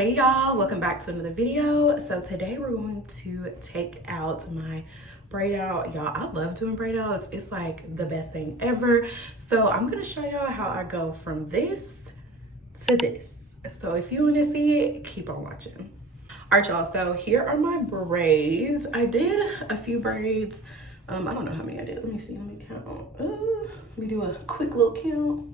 Hey y'all, welcome back to another video. So today we're going to take out my braid out. Y'all, I love doing braid outs. It's like the best thing ever. So I'm gonna show y'all how I go from this to this. So if you want to see it, keep on watching. All right, y'all, so here are my braids. I did a few braids. I don't know how many I did. Let me see, let me count. Let me do a quick little count.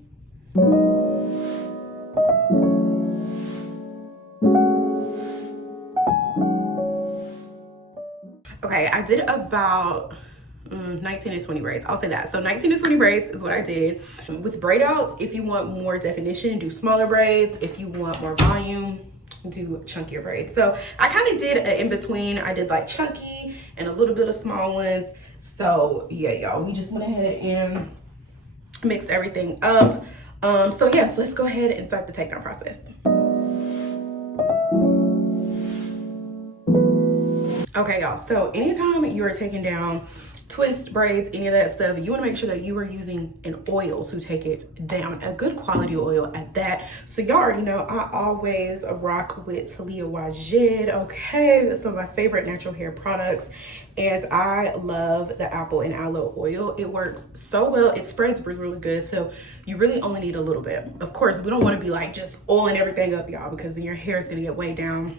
Okay, I did about 19 to 20 braids. I'll say that. So 19 to 20 braids is what I did. With braid outs, if you want more definition, do smaller braids. If you want more volume, do chunkier braids. So I kind of did an in-between. I did like chunky and a little bit of small ones. So yeah, y'all, we just went ahead and mixed everything up. So yes, let's go ahead and start the takedown process. Okay, y'all, so anytime you're taking down twist braids, any of that stuff, you want to make sure that you are using an oil to take it down, a good quality oil at that. So y'all already know I always rock with Talia Wajid. Okay, that's some of my favorite natural hair products, and I love the apple and aloe oil. It works so well. It spreads really, really good. So you really only need a little bit. Of course, we don't want to be like just oiling everything up, y'all, because then your hair is going to get weighed down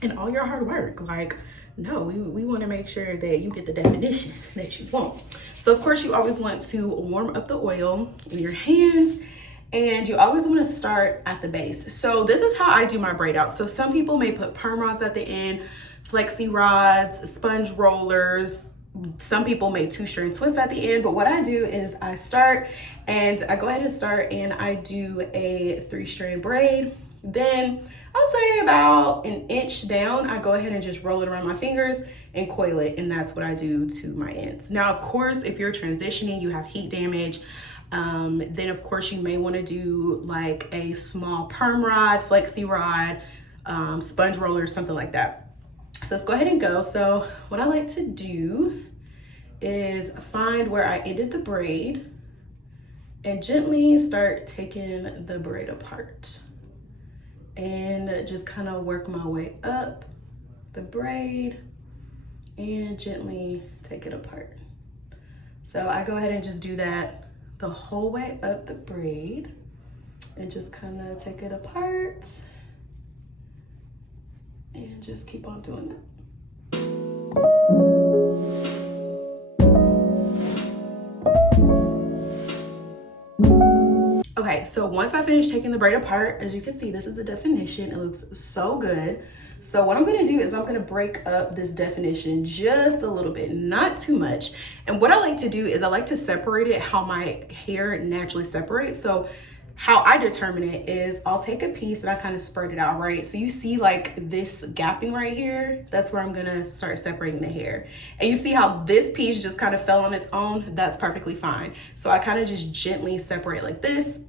and all your hard work. Like, no, we want to make sure that you get the definition that you want. So of course you always want to warm up the oil in your hands, and you always want to start at the base. So this is how I do my braid out. So some people may put perm rods at the end, flexi rods, sponge rollers. Some people may two-string twist at the end, but what I do is I start and I go ahead and start and I do a 3-strand braid. Then I'll say about an inch down, I go ahead and just roll it around my fingers and coil it, and that's what I do to my ends. Now, of course, if you're transitioning, you have heat damage, then of course you may want to do like a small perm rod, flexi rod, sponge roller, something like that. So let's go ahead and go. So what I like to do is find where I ended the braid and gently start taking the braid apart. And just kind of work my way up the braid and gently take it apart. So I go ahead and just do that the whole way up the braid and just kind of take it apart and just keep on doing that. Okay, so once I finish taking the braid apart, as you can see, this is the definition. It looks so good. So what I'm gonna do is I'm gonna break up this definition just a little bit, not too much. And what I like to do is I like to separate it how my hair naturally separates. So how I determine it is I'll take a piece and I kind of spread it out, right? So you see like this gapping right here, that's where I'm gonna start separating the hair. And you see how this piece just kind of fell on its own? That's perfectly fine. So I kind of just gently separate like this.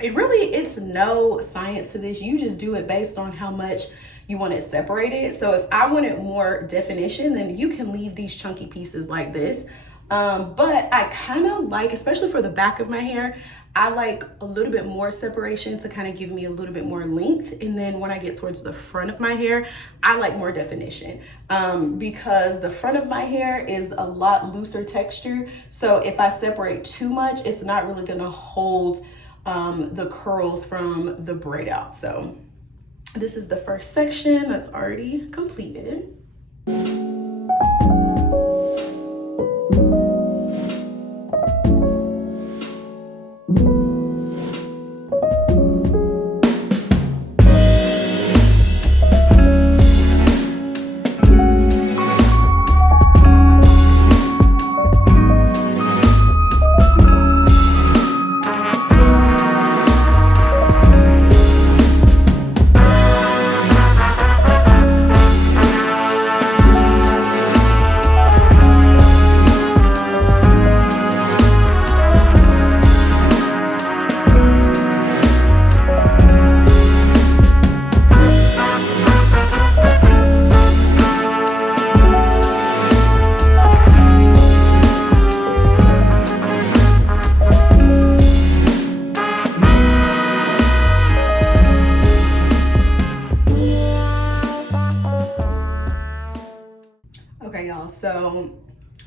It's no science to this. You just do it based on how much you want it separated. So if I wanted more definition, then you can leave these chunky pieces like this. But I kind of like, especially for the back of my hair, I like a little bit more separation to kind of give me a little bit more length. And then when I get towards the front of my hair, I like more definition because the front of my hair is a lot looser texture. So if I separate too much, it's not really gonna hold the curls from the braid out. So this is the first section that's already completed.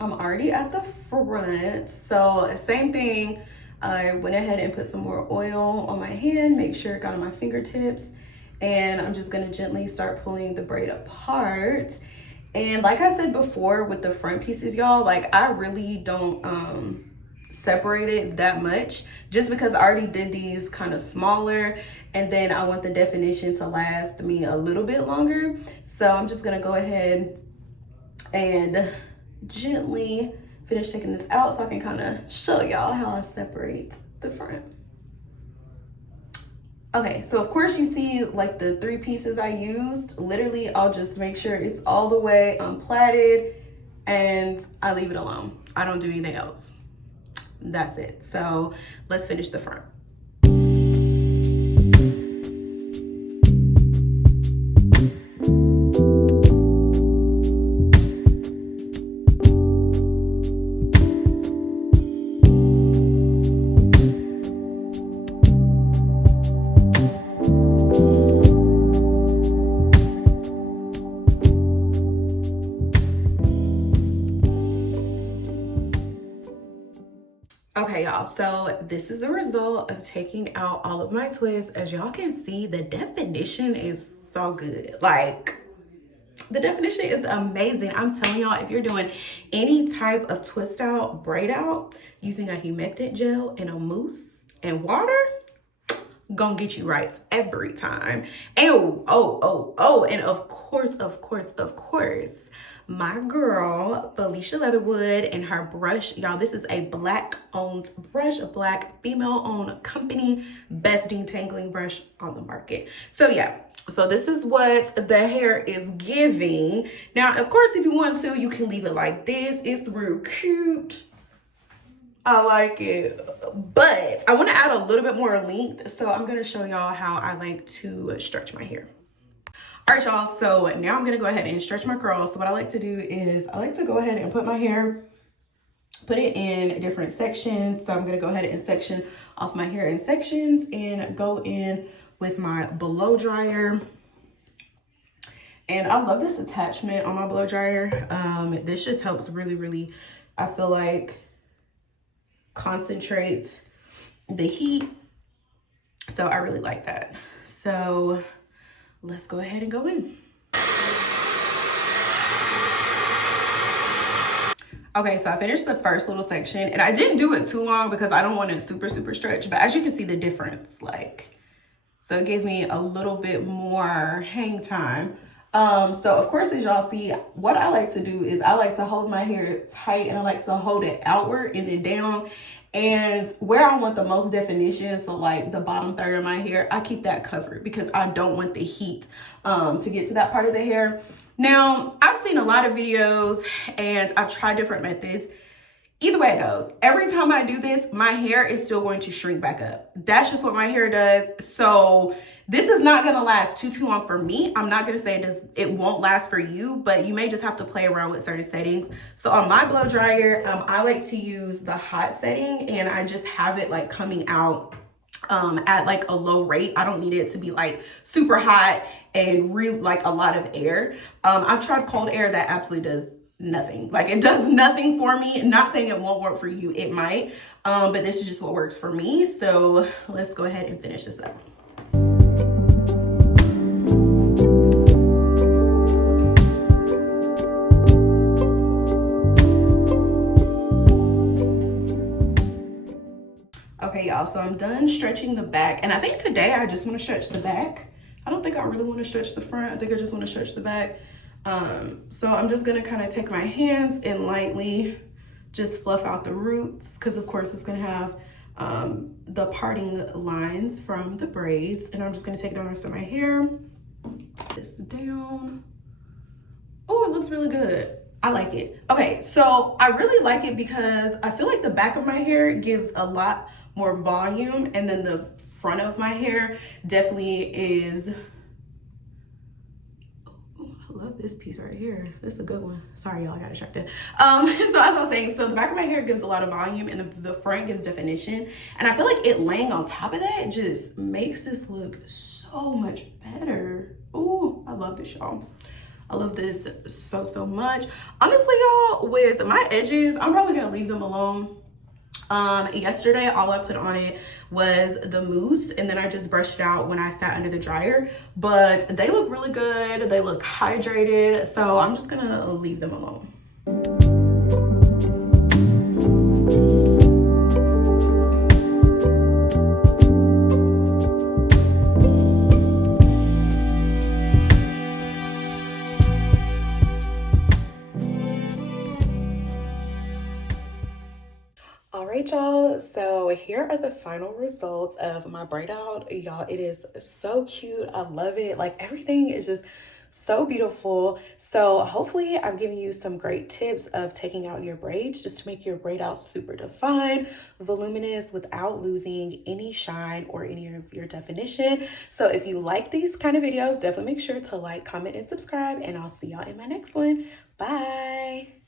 I'm already at the front. So same thing. I went ahead and put some more oil on my hand, make sure it got on my fingertips. And I'm just gonna gently start pulling the braid apart. And like I said before with the front pieces, y'all, like I really don't separate it that much, just because I already did these kind of smaller, and then I want the definition to last me a little bit longer. So I'm just gonna go ahead and gently finish taking this out so I can kind of show y'all how I separate the front. Okay, so of course you see like the 3 pieces I used. Literally, I'll just make sure it's all the way unplaited and I leave it alone. I don't do anything else. That's it. So let's finish the front. Okay, y'all, so this is the result of taking out all of my twists. As y'all can see, the definition is so good. Like, the definition is amazing. I'm telling y'all, if you're doing any type of twist out, braid out, using a humectant gel and a mousse and water, gonna get you right every time. And and of course, my girl Felicia Leatherwood and her brush, y'all, this is a black owned brush, a black female owned company, best detangling brush on the market. So yeah, so this is what the hair is giving. Now of course, if you want to, you can leave it like this. It's real cute, I like it, but I want to add a little bit more length, so I'm going to show y'all how I like to stretch my hair. All right, y'all, so now I'm going to go ahead and stretch my curls. So what I like to do is I like to go ahead and put my hair, put it in different sections. So I'm going to go ahead and section off my hair in sections and go in with my blow dryer. And I love this attachment on my blow dryer. This just helps really, I feel like, concentrate the heat. So I really like that. So let's go ahead and go in. Okay, so I finished the first little section and I didn't do it too long because I don't want it super stretched, but as you can see the difference, like, so it gave me a little bit more hang time. So of course, as y'all see, what I like to do is I like to hold my hair tight and I like to hold it outward and then down. And where I want the most definition, so like the bottom third of my hair, I keep that covered because I don't want the heat to get to that part of the hair. Now, I've seen a lot of videos and I've tried different methods. Either way it goes, every time I do this, my hair is still going to shrink back up. That's just what my hair does. So this is not gonna last too long for me. I'm not gonna say it won't last for you, but you may just have to play around with certain settings. So on my blow dryer, I like to use the hot setting and I just have it like coming out at like a low rate. I don't need it to be like super hot and real like a lot of air. I've tried cold air, that absolutely does nothing. Like, it does nothing for me. Not saying it won't work for you, it might, but this is just what works for me. So let's go ahead and finish this up. Okay, y'all, so I'm done stretching the back, and I think today I just want to stretch the back. I don't think I really want to stretch the front. I think I just want to stretch the back. So I'm just gonna kind of take my hands and lightly just fluff out the roots, because of course it's gonna have the parting lines from the braids, and I'm just gonna take it down the rest of my hair. This down. Oh, it looks really good. I like it. Okay, so I really like it because I feel like the back of my hair gives a lot more volume, and then the front of my hair definitely is. I love this piece right here. This is a good one. Sorry, y'all, I got distracted. So as I was saying, so the back of my hair gives a lot of volume and the front gives definition. And I feel like it laying on top of that just makes this look so much better. Ooh, I love this, y'all. I love this so much. Honestly, y'all, with my edges, I'm probably gonna leave them alone. Yesterday, all I put on it was the mousse, and then I just brushed it out when I sat under the dryer. But they look really good. They look hydrated. So I'm just gonna leave them alone. All right, y'all, so here are the final results of my braid out. Y'all, it is so cute. I love it. Like, everything is just so beautiful. So hopefully I've given you some great tips of taking out your braids just to make your braid out super defined, voluminous, without losing any shine or any of your definition. So if you like these kind of videos, definitely make sure to like, comment, and subscribe, and I'll see y'all in my next one. Bye.